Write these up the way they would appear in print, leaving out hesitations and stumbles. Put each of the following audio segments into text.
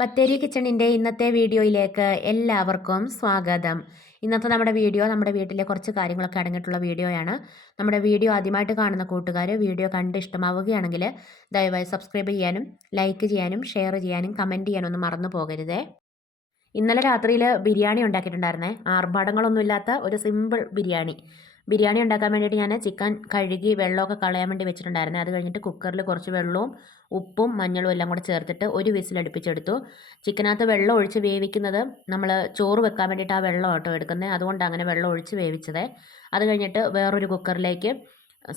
ബത്തേരി കിച്ചണിൻ്റെ ഇന്നത്തെ വീഡിയോയിലേക്ക് എല്ലാവർക്കും സ്വാഗതം. ഇന്നത്തെ നമ്മുടെ വീഡിയോ നമ്മുടെ വീട്ടിലെ കുറച്ച് കാര്യങ്ങളൊക്കെ അടങ്ങിയിട്ടുള്ള വീഡിയോയാണ്. നമ്മുടെ വീഡിയോ ആദ്യമായിട്ട് കാണുന്ന കൂട്ടുകാർ വീഡിയോ കണ്ട് ഇഷ്ടമാവുകയാണെങ്കിൽ ദയവായി സബ്സ്ക്രൈബ് ചെയ്യാനും ലൈക്ക് ചെയ്യാനും ഷെയർ ചെയ്യാനും കമൻറ്റ് ചെയ്യാനും ഒന്നും മറന്നു പോകരുതേ. ഇന്നലെ രാത്രിയിൽ ബിരിയാണി ഉണ്ടാക്കിയിട്ടുണ്ടായിരുന്നേ. ആർഭാടങ്ങളൊന്നുമില്ലാത്ത ഒരു സിമ്പിൾ ബിരിയാണി ഉണ്ടാക്കാൻ വേണ്ടിയിട്ട് ഞാൻ ചിക്കൻ കഴുകി വെള്ളമൊക്കെ കളയാൻ വേണ്ടി വെച്ചിട്ടുണ്ടായിരുന്നു. അത് കഴിഞ്ഞിട്ട് കുക്കറിൽ കുറച്ച് വെള്ളവും ഉപ്പും മഞ്ഞളും എല്ലാം കൂടെ ചേർത്തിട്ട് ഒരു വിസിലടുപ്പിച്ചെടുത്തു. ചിക്കനകത്ത് വെള്ളം ഒഴിച്ച് വേവിക്കുന്നത് നമ്മൾ ചോറ് വെക്കാൻ വേണ്ടിയിട്ട് ആ വെള്ളം കേട്ടോ എടുക്കുന്നത്. അതുകൊണ്ട് അങ്ങനെ വെള്ളം ഒഴിച്ച് വേവിച്ചത്. അത് കഴിഞ്ഞിട്ട് വേറൊരു കുക്കറിലേക്ക്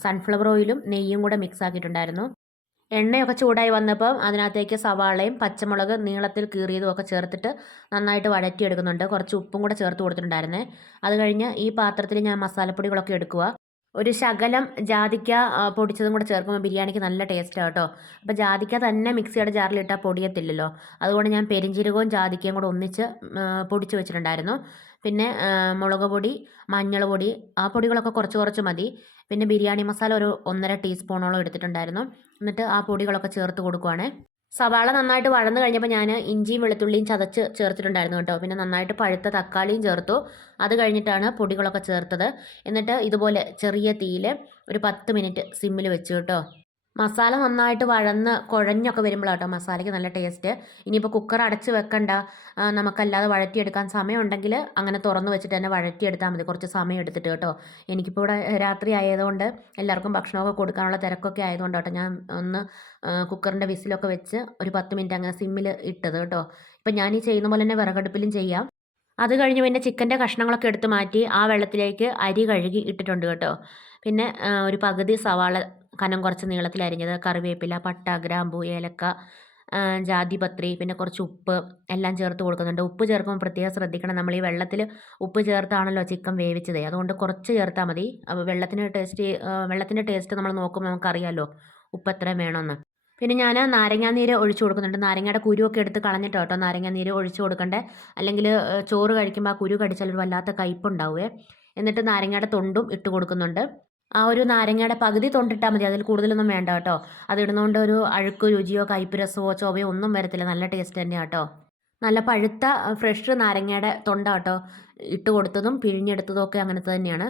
സൺഫ്ലവർ ഓയിലും നെയ്യും കൂടെ മിക്സ് ആക്കിയിട്ടുണ്ടായിരുന്നു. എണ്ണയൊക്കെ ചൂടായി വന്നപ്പോൾ അതിനകത്തേക്ക് സവാളയും പച്ചമുളക് നീളത്തിൽ കീറിയതും ഒക്കെ ചേർത്തിട്ട് നന്നായിട്ട് വഴറ്റിയെടുക്കുന്നുണ്ട്. കുറച്ച് ഉപ്പും കൂടെ ചേർത്ത് കൊടുത്തിട്ടുണ്ടായിരുന്നേ. അത് കഴിഞ്ഞ് ഈ പാത്രത്തിൽ ഞാൻ മസാലപ്പൊടികളൊക്കെ എടുക്കുക. ഒരു ശകലം ജാതിക്ക പൊടിച്ചതും കൂടെ ചേർക്കുമ്പോൾ ബിരിയാണിക്ക് നല്ല ടേസ്റ്റാണ് കേട്ടോ. അപ്പോൾ ജാതിക്ക തന്നെ മിക്സിയുടെ ജാറിലിട്ടാൽ പൊടിയത്തില്ലല്ലോ. അതുകൊണ്ട് ഞാൻ പെരിഞ്ജീരകവും ജാതിക്കയും കൂടെ ഒന്നിച്ച് പൊടിച്ച് വെച്ചിട്ടുണ്ടായിരുന്നു. പിന്നെ മുളക് പൊടി, മഞ്ഞൾ പൊടി, ആ പൊടികളൊക്കെ കുറച്ച് കുറച്ച് മതി. പിന്നെ ബിരിയാണി മസാല ഒരു 1.5 ടീസ്പൂണോളം എടുത്തിട്ടുണ്ടായിരുന്നു. എന്നിട്ട് ആ പൊടികളൊക്കെ ചേർത്ത് കൊടുക്കുവാണേ. സവാള നന്നായിട്ട് വഴന്ന് കഴിഞ്ഞപ്പോൾ ഞാൻ ഇഞ്ചിയും വെളുത്തുള്ളിയും ചതച്ച് ചേർത്തിട്ടുണ്ടായിരുന്നു കേട്ടോ. പിന്നെ നന്നായിട്ട് പഴുത്ത തക്കാളിയും ചേർത്തു. അത് കഴിഞ്ഞിട്ടാണ് പൊടികളൊക്കെ ചേർത്തത്. എന്നിട്ട് ഇതുപോലെ ചെറിയ തീയിൽ ഒരു 10 മിനിറ്റ് സിമ്മിൽ വെച്ചു കേട്ടോ. മസാല നന്നായിട്ട് വഴന്ന് കുഴഞ്ഞൊക്കെ വരുമ്പോഴാണ് കേട്ടോ മസാലയ്ക്ക് നല്ല ടേസ്റ്റ്. ഇനിയിപ്പോൾ കുക്കർ അടച്ച് വെക്കണ്ട, നമുക്കല്ലാതെ വഴറ്റിയെടുക്കാൻ സമയമുണ്ടെങ്കിൽ അങ്ങനെ തുറന്ന് വെച്ചിട്ട് തന്നെ വഴറ്റിയെടുത്താൽ മതി, കുറച്ച് സമയം എടുത്തിട്ട് കേട്ടോ. എനിക്കിപ്പോൾ ഇവിടെ രാത്രി ആയതുകൊണ്ട് എല്ലാവർക്കും ഭക്ഷണമൊക്കെ കൊടുക്കാനുള്ള തിരക്കൊക്കെ ആയതുകൊണ്ട് കേട്ടോ ഞാൻ ഒന്ന് കുക്കറിൻ്റെ വിസിലൊക്കെ വെച്ച് ഒരു 10 മിനിറ്റ് അങ്ങനെ സിമ്മിൽ ഇട്ടത് കേട്ടോ. ഇപ്പം ഞാൻ ഈ ചെയ്യുന്ന പോലെ തന്നെ വിറകടുപ്പിലും ചെയ്യാം. അത് കഴിഞ്ഞ് പിന്നെ ചിക്കൻ്റെ കഷ്ണങ്ങളൊക്കെ എടുത്ത് മാറ്റി ആ വെള്ളത്തിലേക്ക് അരി കഴുകി ഇട്ടിട്ടുണ്ട് കേട്ടോ. പിന്നെ ഒരു പകുതി സവാള കനം കുറച്ച് നീളത്തിലരിഞ്ഞത്, കറിവേപ്പില, പട്ട, ഗ്രാമ്പൂ, ഏലക്ക, ജാതിപത്രി, പിന്നെ കുറച്ച് ഉപ്പ് എല്ലാം ചേർത്ത് കൊടുക്കുന്നുണ്ട്. ഉപ്പ് ചേർക്കുമ്പോൾ പ്രത്യേകം ശ്രദ്ധിക്കണം. നമ്മൾ ഈ വെള്ളത്തിൽ ഉപ്പ് ചേർത്താണല്ലോ ചിക്കൻ വേവിച്ചത്. അതുകൊണ്ട് കുറച്ച് ചേർത്താൽ മതി. അപ്പോൾ വെള്ളത്തിൻ്റെ ടേസ്റ്റ് നമ്മൾ നോക്കുമ്പോൾ നമുക്കറിയാമല്ലോ ഉപ്പ് എത്രയും വേണമെന്ന്. പിന്നെ ഞാൻ നാരങ്ങാനീര് ഒഴിച്ച് കൊടുക്കുന്നുണ്ട്. നാരങ്ങയുടെ കുരുവൊക്കെ എടുത്ത് കളഞ്ഞിട്ട് കേട്ടോ നാരങ്ങാനീര് ഒഴിച്ച് കൊടുക്കണ്ടേ. അല്ലെങ്കിൽ ചോറ് കഴിക്കുമ്പോൾ ആ കുരു കടിച്ചാൽ ഒരു വല്ലാത്ത കയ്പ്പുണ്ടാവുമേ. എന്നിട്ട് നാരങ്ങയുടെ തൊണ്ടും ഇട്ട് കൊടുക്കുന്നുണ്ട്. ആ ഒരു നാരങ്ങയുടെ പകുതി തൊണ്ടിട്ടാൽ മതി, അതിൽ കൂടുതലൊന്നും വേണ്ട കേട്ടോ. അതിടുന്നതുകൊണ്ട് ഒരു അഴുക്ക് രുചിയോ കയ്പ്പ് രസമോ ചൊവയോ ഒന്നും വരത്തില്ല. നല്ല ടേസ്റ്റ് തന്നെയാണ് കേട്ടോ. നല്ല പഴുത്ത ഫ്രഷ് നാരങ്ങയുടെ തൊണ്ട കേട്ടോ ഇട്ട് കൊടുത്തതും പിഴിഞ്ഞെടുത്തതും ഒക്കെ അങ്ങനത്തെ തന്നെയാണ്.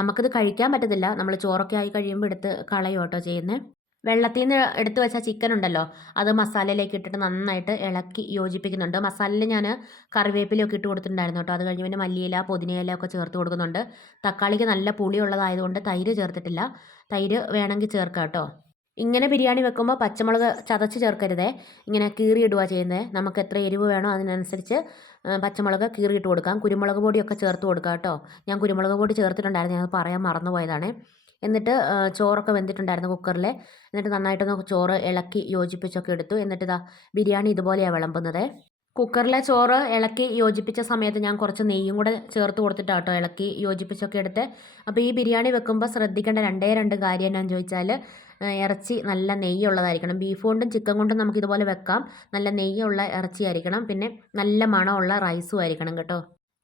നമുക്കിത് കഴിക്കാൻ പറ്റത്തില്ല. നമ്മൾ ചോറൊക്കെ ആയി കഴിയുമ്പോൾ എടുത്ത് കളയും കേട്ടോ ചെയ്യുന്നത്. വെള്ളത്തിൽ നിന്ന് എടുത്തു വെച്ച ചിക്കൻ ഉണ്ടല്ലോ, അത് മസാലയിലേക്ക് ഇട്ടിട്ട് നന്നായിട്ട് ഇളക്കി യോജിപ്പിക്കുന്നുണ്ട്. മസാലയിൽ ഞാൻ കറിവേപ്പിലയൊക്കെ ഇട്ട് കൊടുത്തിട്ടുണ്ടായിരുന്നു കേട്ടോ. അത് കഴിഞ്ഞ് പിന്നെ മല്ലിയില, പുതിനയില ഒക്കെ ചേർത്ത് കൊടുക്കുന്നുണ്ട്. തക്കാളിക്ക് നല്ല പുളിയുള്ളതായതുകൊണ്ട് തൈര് ചേർത്തിട്ടില്ല. തൈര് വേണമെങ്കിൽ ചേർക്കാം കേട്ടോ. ഇങ്ങനെ ബിരിയാണി വെക്കുമ്പോൾ പച്ചമുളക് ചതച്ച് ചേർക്കരുതേ, ഇങ്ങനെ കീറിയിടുക ചെയ്യുന്നത്. നമുക്ക് എത്ര എരിവ് വേണോ അതിനനുസരിച്ച് പച്ചമുളക് കീറിയിട്ട് കൊടുക്കാം. കുരുമുളക് പൊടിയൊക്കെ ചേർത്ത് കൊടുക്കാം കേട്ടോ. ഞാൻ കുരുമുളക് പൊടി ചേർത്തിട്ടുണ്ടായിരുന്നു, ഞാൻ പറയാൻ മറന്നുപോയതാണ്. എന്നിട്ട് ചോറൊക്കെ വെന്തിട്ടുണ്ടായിരുന്നു കുക്കറിൽ. എന്നിട്ട് നന്നായിട്ടൊന്ന് ചോറ് ഇളക്കി യോജിപ്പിച്ചൊക്കെ എടുത്തു. എന്നിട്ട് ഇതാ ബിരിയാണി ഇതുപോലെയാണ് വിളമ്പുന്നത്. കുക്കറിലെ ചോറ് ഇളക്കി യോജിപ്പിച്ച സമയത്ത് ഞാൻ കുറച്ച് നെയ്യും കൂടെ ചേർത്ത് കൊടുത്തിട്ടാണ് കേട്ടോ ഇളക്കി യോജിപ്പിച്ചൊക്കെ എടുത്ത്. അപ്പോൾ ഈ ബിരിയാണി വെക്കുമ്പോൾ ശ്രദ്ധിക്കേണ്ട രണ്ടേ രണ്ട് കാര്യം എന്നാന്ന് ചോദിച്ചാൽ, ഇറച്ചി നല്ല നെയ്യുള്ളതായിരിക്കണം. ബീഫ് കൊണ്ടും ചിക്കൻ കൊണ്ടും നമുക്കിതുപോലെ വെക്കാം. നല്ല നെയ്യുള്ള ഇറച്ചിയായിരിക്കണം. പിന്നെ നല്ല മണമുള്ള റൈസും ആയിരിക്കണം കേട്ടോ.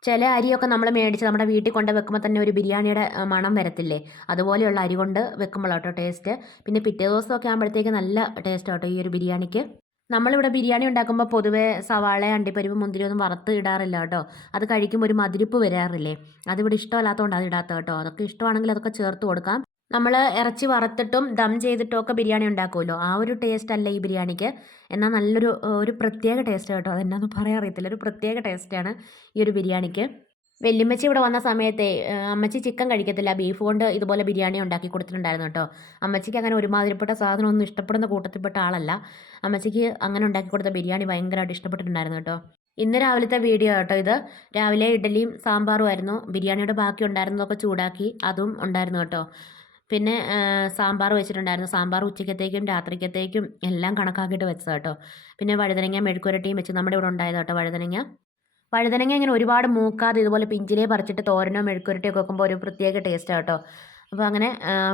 ചില അരിയൊക്കെ നമ്മൾ മേടിച്ച് നമ്മുടെ വീട്ടിൽ കൊണ്ട് വെക്കുമ്പോൾ തന്നെ ഒരു ബിരിയാണിയുടെ മണം വരത്തില്ലേ, അതുപോലെയുള്ള അരി കൊണ്ട് വെക്കുമ്പോഴാണ് കേട്ടോ ടേസ്റ്റ്. പിന്നെ പിറ്റേ ദിവസമൊക്കെ ആകുമ്പോഴത്തേക്ക് നല്ല ടേസ്റ്റ് കേട്ടോ ഈ ഒരു ബിരിയാണിക്ക്. നമ്മളിവിടെ ബിരിയാണി ഉണ്ടാക്കുമ്പോൾ പൊതുവേ സവാള, അണ്ടിപ്പരിപ്പ്, മുന്തിരി ഒന്നും വറുത്ത് ഇടാറില്ല കേട്ടോ. അത് കഴിക്കുമ്പോൾ ഒരു മതിരിപ്പ് വരാറില്ലേ, അതിവിടെ ഇഷ്ടമല്ലാത്തതുകൊണ്ട് അത് ഇടാത്ത കേട്ടോ. അതൊക്കെ ഇഷ്ടമാണെങ്കിൽ അതൊക്കെ ചേർത്ത് കൊടുക്കാം. നമ്മൾ ഇറച്ചി വറുത്തിട്ടും ദം ചെയ്തിട്ടും ഒക്കെ ബിരിയാണി ഉണ്ടാക്കുമല്ലോ, ആ ഒരു ടേസ്റ്റ് അല്ല ഈ ബിരിയാണിക്ക്. എന്നാൽ നല്ലൊരു ഒരു പ്രത്യേക ടേസ്റ്റ് കേട്ടോ. അതെന്നാന്ന് പറയാൻ അറിയത്തില്ല, ഒരു പ്രത്യേക ടേസ്റ്റാണ് ഈ ഒരു ബിരിയാണിക്ക്. വല്യമ്മച്ചി ഇവിടെ വന്ന സമയത്തെ അമ്മച്ചി ചിക്കൻ കഴിക്കത്തില്ല, ബീഫ് കൊണ്ട് ഇതുപോലെ ബിരിയാണി ഉണ്ടാക്കി കൊടുത്തിട്ടുണ്ടായിരുന്നു കേട്ടോ. അമ്മച്ചിക്ക് അങ്ങനെ ഒരുമാതിരിപ്പെട്ട സാധനമൊന്നും ഇഷ്ടപ്പെടുന്ന കൂട്ടത്തിൽപ്പെട്ട ആളല്ല. അമ്മച്ചിക്ക് അങ്ങനെ ഉണ്ടാക്കി കൊടുത്ത ബിരിയാണി ഭയങ്കരമായിട്ട് ഇഷ്ടപ്പെട്ടിട്ടുണ്ടായിരുന്നു കേട്ടോ. ഇന്ന് രാവിലത്തെ വീഡിയോ കേട്ടോ ഇത്. രാവിലെ ഇഡലിയും സാമ്പാറും ആയിരുന്നു. ബിരിയാണിയുടെ ബാക്കി ഉണ്ടായിരുന്നതൊക്കെ ചൂടാക്കി അതും ഉണ്ടായിരുന്നു കേട്ടോ. പിന്നെ സാമ്പാർ വെച്ചിട്ടുണ്ടായിരുന്നു. സാമ്പാർ ഉച്ചക്കത്തേക്കും രാത്രിക്കത്തേക്കും എല്ലാം കണക്കാക്കിയിട്ട് വെച്ചത് കേട്ടോ. പിന്നെ വഴുതനങ്ങ മെഴുക്കുരട്ടിയും വെച്ച് നമ്മുടെ ഇവിടെ ഉണ്ടായത് കേട്ടോ. വഴുതനങ്ങ ഇങ്ങനെ ഒരുപാട് മൂക്കാതെ ഇതുപോലെ പിഞ്ചിലേ പറിച്ചിട്ട് തോരനോ മെഴുക്കുരട്ടിയോ ഒക്കെ വെക്കുമ്പോൾ ഒരു പ്രത്യേക ടേസ്റ്റാണ് കേട്ടോ. അപ്പോൾ അങ്ങനെ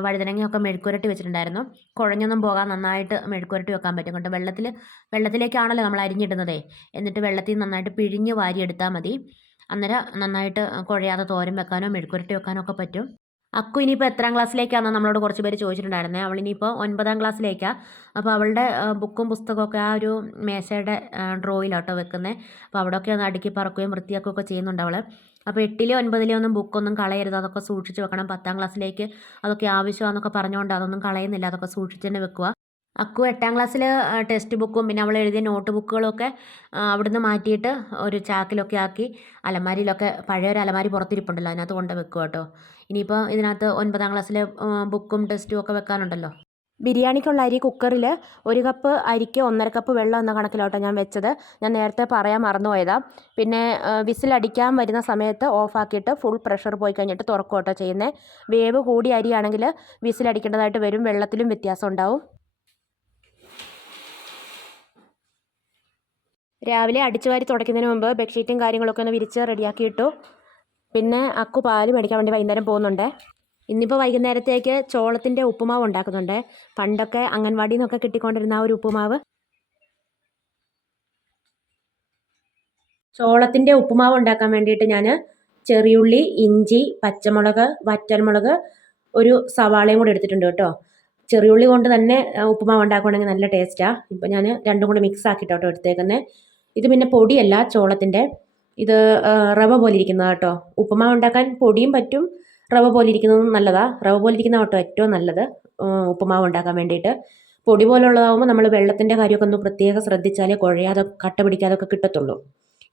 വഴുതനങ്ങയൊക്കെ മെഴുക്കുരട്ടി വെച്ചിട്ടുണ്ടായിരുന്നു. കുഴഞ്ഞൊന്നും പോകാൻ നന്നായിട്ട് മെഴുക്കുരട്ടി വെക്കാൻ പറ്റും കേട്ടോ. വെള്ളത്തിലേക്കാണല്ലോ നമ്മൾ അരിഞ്ഞിടുന്നതേ. എന്നിട്ട് വെള്ളത്തിൽ നന്നായിട്ട് പിഴിഞ്ഞ് വാരിയെടുത്താൽ മതി. അന്നേരം നന്നായിട്ട് കുഴയാതെ തോരൻ വെക്കാനോ മെഴുക്കുരട്ടി വെക്കാനോ ഒക്കെ പറ്റും. അക്കു ഇനിയിപ്പോൾ എത്രാം ക്ലാസ്സിലേക്കാണെന്ന് നമ്മളോട് കുറച്ച് പേര് ചോദിച്ചിട്ടുണ്ടായിരുന്നേ. അവളിനിയിപ്പോൾ 9ാം ക്ലാസ്സിലേക്കാണ്. അപ്പോൾ അവളുടെ ബുക്കും പുസ്തകമൊക്കെ ആ ഒരു മേശയുടെ ഡ്രോയിലാട്ടോ വെക്കുന്നത്. അപ്പോൾ അവിടെയൊക്കെ ഒന്ന് അടുക്കി പറക്കുകയും വൃത്തിയാക്കുകയൊക്കെ ചെയ്യുന്നുണ്ട് അവൾ. അപ്പോൾ 8ലെയോ 9ലെയോ ഒന്നും ബുക്കൊന്നും കളയരുത്, അതൊക്കെ സൂക്ഷിച്ച് വെക്കണം. 10ാം ക്ലാസ്സിലേക്ക് അതൊക്കെ ആവശ്യമാണെന്നൊക്കെ പറഞ്ഞുകൊണ്ട് അതൊന്നും കളയുന്നില്ല, അതൊക്കെ സൂക്ഷിച്ച് തന്നെ വെക്കുക. അക്കു 8ാം ക്ലാസ്സിൽ ടെക്സ്റ്റ് ബുക്കും പിന്നെ അവൾ എഴുതിയ നോട്ട് ബുക്കുകളൊക്കെ അവിടുന്ന് മാറ്റിയിട്ട് ഒരു ചാക്കിലൊക്കെ ആക്കി അലമാരിയിലൊക്കെ, പഴയ ഒരു അലമാരി പുറത്തിരിപ്പുണ്ടല്ലോ അതിനകത്ത് കൊണ്ട് വെക്കുക കേട്ടോ. ഇനിയിപ്പോൾ ഇതിനകത്ത് 9ാം ക്ലാസ്സിലെ ബുക്കും ടെസ്റ്റും ഒക്കെ വെക്കാനുണ്ടല്ലോ. ബിരിയാണിക്കുള്ള അരി കുക്കറിൽ 1 കപ്പ് അരിക്ക് 1.5 കപ്പ് വെള്ളം എന്ന കണക്കിലോട്ടോ ഞാൻ വെച്ചത്. ഞാൻ നേരത്തെ പറയാൻ മറന്നുപോയതാണ്. പിന്നെ വിസിലടിക്കാൻ വരുന്ന സമയത്ത് ഓഫാക്കിയിട്ട് ഫുൾ പ്രഷർ പോയി കഴിഞ്ഞിട്ട് തുറക്കും കേട്ടോ ചെയ്യുന്നത്. വേവ് കൂടിയ അരിയാണെങ്കിൽ വിസിലടിക്കേണ്ടതായിട്ട് വരും, വെള്ളത്തിലും വ്യത്യാസം ഉണ്ടാവും. രാവിലെ അടിച്ചു വാരി തുടയ്ക്കുന്നതിന് മുമ്പ് ബെഡ്ഷീറ്റും കാര്യങ്ങളൊക്കെ ഒന്ന് വിരിച്ച് റെഡിയാക്കി ഇട്ടു. പിന്നെ അക്കു പാല് മേടിക്കാൻ വേണ്ടി വൈകുന്നേരം പോകുന്നുണ്ട്. ഇന്നിപ്പോൾ വൈകുന്നേരത്തേക്ക് ചോളത്തിൻ്റെ ഉപ്പുമാവ് ഉണ്ടാക്കുന്നുണ്ട്. പണ്ടൊക്കെ അംഗൻവാടിയിൽ നിന്നൊക്കെ കിട്ടിക്കൊണ്ടിരുന്ന ആ ഒരു ഉപ്പുമാവ്. ചോളത്തിൻ്റെ ഉപ്പുമാവ് ഉണ്ടാക്കാൻ വേണ്ടിയിട്ട് ഞാൻ ചെറിയുള്ളി, ഇഞ്ചി, പച്ചമുളക്, വറ്റൽമുളക്, ഒരു സവാളയും കൂടി എടുത്തിട്ടുണ്ട് കേട്ടോ. ചെറിയുള്ളി കൊണ്ട് തന്നെ ഉപ്പുമാവ് ഉണ്ടാക്കുകയാണെങ്കിൽ നല്ല ടേസ്റ്റാണ്. ഇപ്പോൾ ഞാൻ രണ്ടും കൂടി മിക്സ് ആക്കിയിട്ടോ എടുത്തേക്കുന്നത്. ഇത് പിന്നെ പൊടിയല്ല ചോളത്തിൻ്റെ, ഇത് റവ പോലെ ഇരിക്കുന്നത് കേട്ടോ. ഉപ്പുമാവ് ഉണ്ടാക്കാൻ പൊടിയും പറ്റും, റവ പോലെ ഇരിക്കുന്നതും നല്ലതാണ്. റവ പോലെ ഇരിക്കുന്ന കേട്ടോ ഏറ്റവും നല്ലത് ഉപ്പുമാവ് ഉണ്ടാക്കാൻ വേണ്ടിയിട്ട്. പൊടി പോലുള്ളതാകുമ്പോൾ നമ്മൾ വെള്ളത്തിൻ്റെ കാര്യമൊക്കെ ഒന്ന് പ്രത്യേകം ശ്രദ്ധിച്ചാലേ കുഴയാതെ കട്ട പിടിക്കാതൊക്കെ കിട്ടത്തുള്ളൂ.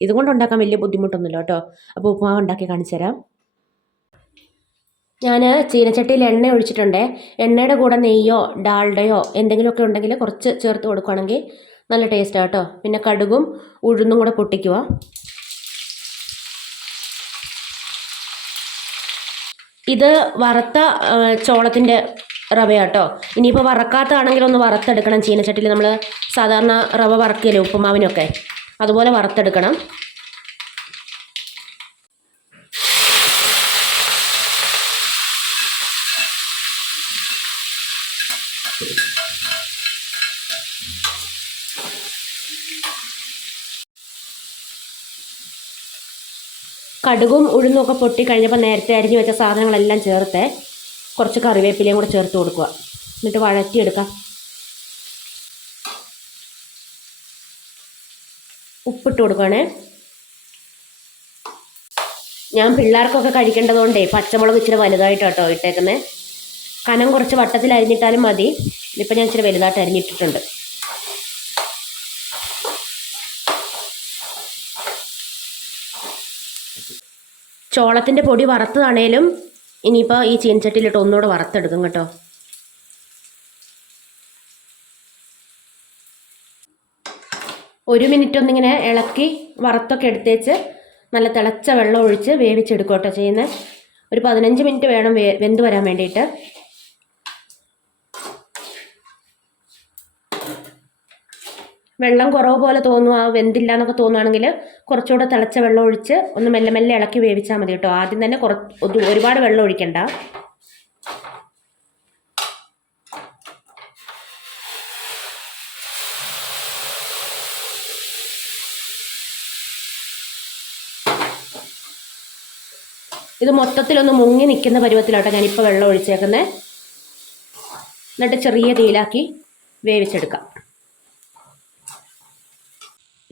ഇതുകൊണ്ട് ഉണ്ടാക്കാൻ വലിയ ബുദ്ധിമുട്ടൊന്നുമില്ല കേട്ടോ. അപ്പോൾ ഉപ്പുമാവ് ഉണ്ടാക്കി കാണിച്ചു തരാം. ഞാൻ ചീനച്ചട്ടിയിൽ എണ്ണ ഒഴിച്ചിട്ടുണ്ട്. എണ്ണയുടെ കൂടെ നെയ്യോ ഡാൽഡയോ എന്തെങ്കിലുമൊക്കെ ഉണ്ടെങ്കിൽ കുറച്ച് ചേർത്ത് കൊടുക്കുകയാണെങ്കിൽ നല്ല ടേസ്റ്റാണ് കേട്ടോ. പിന്നെ കടുകും ഉഴുന്നും കൂടെ പൊട്ടിക്കുക. ഇത് വറുത്ത ചോളത്തിൻ്റെ റവയാട്ടോ. ഇനിയിപ്പോൾ വറക്കാത്തതാണെങ്കിൽ ഒന്ന് വറുത്തെടുക്കണം. ചീനച്ചട്ടിയിൽ നമ്മൾ സാധാരണ റവ വറക്കിയല്ലോ ഉപ്പുമാവിനൊക്കെ, അതുപോലെ വറുത്തെടുക്കണം. കടുകും ഉഴുന്നും ഒക്കെ പൊട്ടി കഴിഞ്ഞപ്പോൾ നേരത്തെ അരിഞ്ഞു വെച്ച സാധനങ്ങളെല്ലാം ചേർത്ത് കുറച്ച് കറിവേപ്പിലയും കൂടെ ചേർത്ത് കൊടുക്കുക. എന്നിട്ട് വഴറ്റിയെടുക്കാം. ഉപ്പിട്ട് കൊടുക്കുകയാണേ. ഞാൻ പിള്ളേർക്കൊക്കെ കഴിക്കേണ്ടതുകൊണ്ടേ പച്ചമുളക് ഇച്ചിരി വലുതായിട്ടോ ഇട്ടേക്കുന്നത്. കനം കുറച്ച് വട്ടത്തിൽ അരിഞ്ഞിട്ടാലും മതി. ഇതിപ്പോൾ ഞാൻ ഇച്ചിരി വലുതായിട്ട് അരിഞ്ഞിട്ടിട്ടുണ്ട്. ചോളത്തിൻ്റെ പൊടി വറുത്തതാണേലും ഇനിയിപ്പോൾ ഈ ചീനച്ചട്ടിയിലിട്ട് ഒന്നുകൂടെ വറുത്തെടുക്കും കേട്ടോ. ഒരു മിനിറ്റ് ഒന്നിങ്ങനെ ഇളക്കി വറുത്തൊക്കെ എടുത്തേച്ച് നല്ല തിളച്ച വെള്ളം ഒഴിച്ച് വേവിച്ചെടുക്കും കേട്ടോ ചെയ്യുന്നത്. ഒരു 15 മിനിറ്റ് വേണം വെന്ത് വരാൻ വേണ്ടിയിട്ട്. വെള്ളം കുറവ് പോലെ തോന്നുക, വെന്തില്ല എന്നൊക്കെ തോന്നുകയാണെങ്കിൽ കുറച്ചുകൂടെ തിളച്ച വെള്ളം ഒഴിച്ച് ഒന്ന് മെല്ലെ മെല്ലെ ഇളക്കി വേവിച്ചാൽ മതി കേട്ടോ. ആദ്യം തന്നെ ഒരുപാട് വെള്ളം ഒഴിക്കണ്ട. ഇത് മൊത്തത്തിലൊന്ന് മുങ്ങി നിൽക്കുന്ന പരുവത്തിലാട്ടോ ഞാനിപ്പോൾ വെള്ളം ഒഴിച്ചേക്കുന്നത്. എന്നിട്ട് ചെറിയ തീയിലാക്കി വേവിച്ചെടുക്കാം.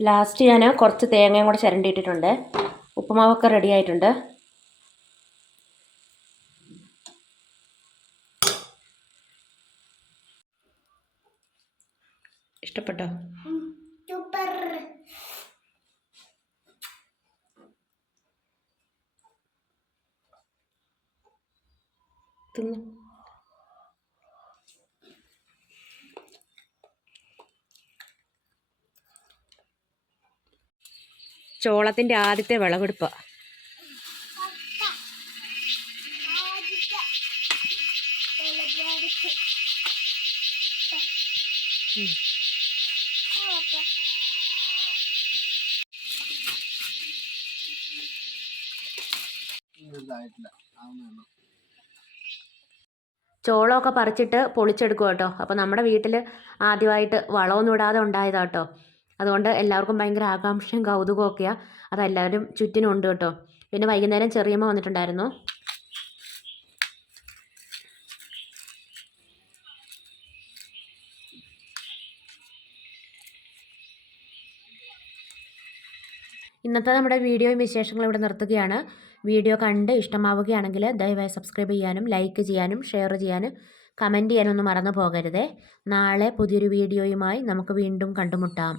ലാസ്റ്റ് ഞാൻ കുറച്ച് തേങ്ങയും കൂടെ ചിരണ്ടിയിട്ടിട്ടുണ്ട്. ഉപ്പുമാവൊക്കെ റെഡി ആയിട്ടുണ്ട്. ഇഷ്ടപ്പെട്ടോ? തിന്നു. ചോളത്തിൻ്റെ ആദ്യത്തെ വിളവെടുപ്പ്. ചോളമൊക്കെ പറിച്ചിട്ട് പൊളിച്ചെടുക്കും കേട്ടോ. അപ്പോൾ നമ്മുടെ വീട്ടിൽ ആദ്യമായിട്ട് വളമൊന്നും ഇടാതെ ഉണ്ടായതാട്ടോ. അതുകൊണ്ട് എല്ലാവർക്കും ഭയങ്കര ആകാംക്ഷയും കൗതുകവും ഒക്കെയാണ്. അതെല്ലാവരും ചുറ്റിനും ഉണ്ട് കേട്ടോ. പിന്നെ വൈകുന്നേരം ചെറിയമ്മ വന്നിട്ടുണ്ടായിരുന്നു. ഇന്നത്തെ നമ്മുടെ വീഡിയോയും വിശേഷങ്ങളും ഇവിടെ നിർത്തുകയാണ്. വീഡിയോ കണ്ട് ഇഷ്ടമാവുകയാണെങ്കിൽ ദയവായി സബ്സ്ക്രൈബ് ചെയ്യാനും ലൈക്ക് ചെയ്യാനും ഷെയർ ചെയ്യാനും കമൻറ്റ് ചെയ്യാനൊന്നും മറന്നു പോകരുതേ. നാളെ പുതിയൊരു വീഡിയോയുമായി നമുക്ക് വീണ്ടും കണ്ടുമുട്ടാം.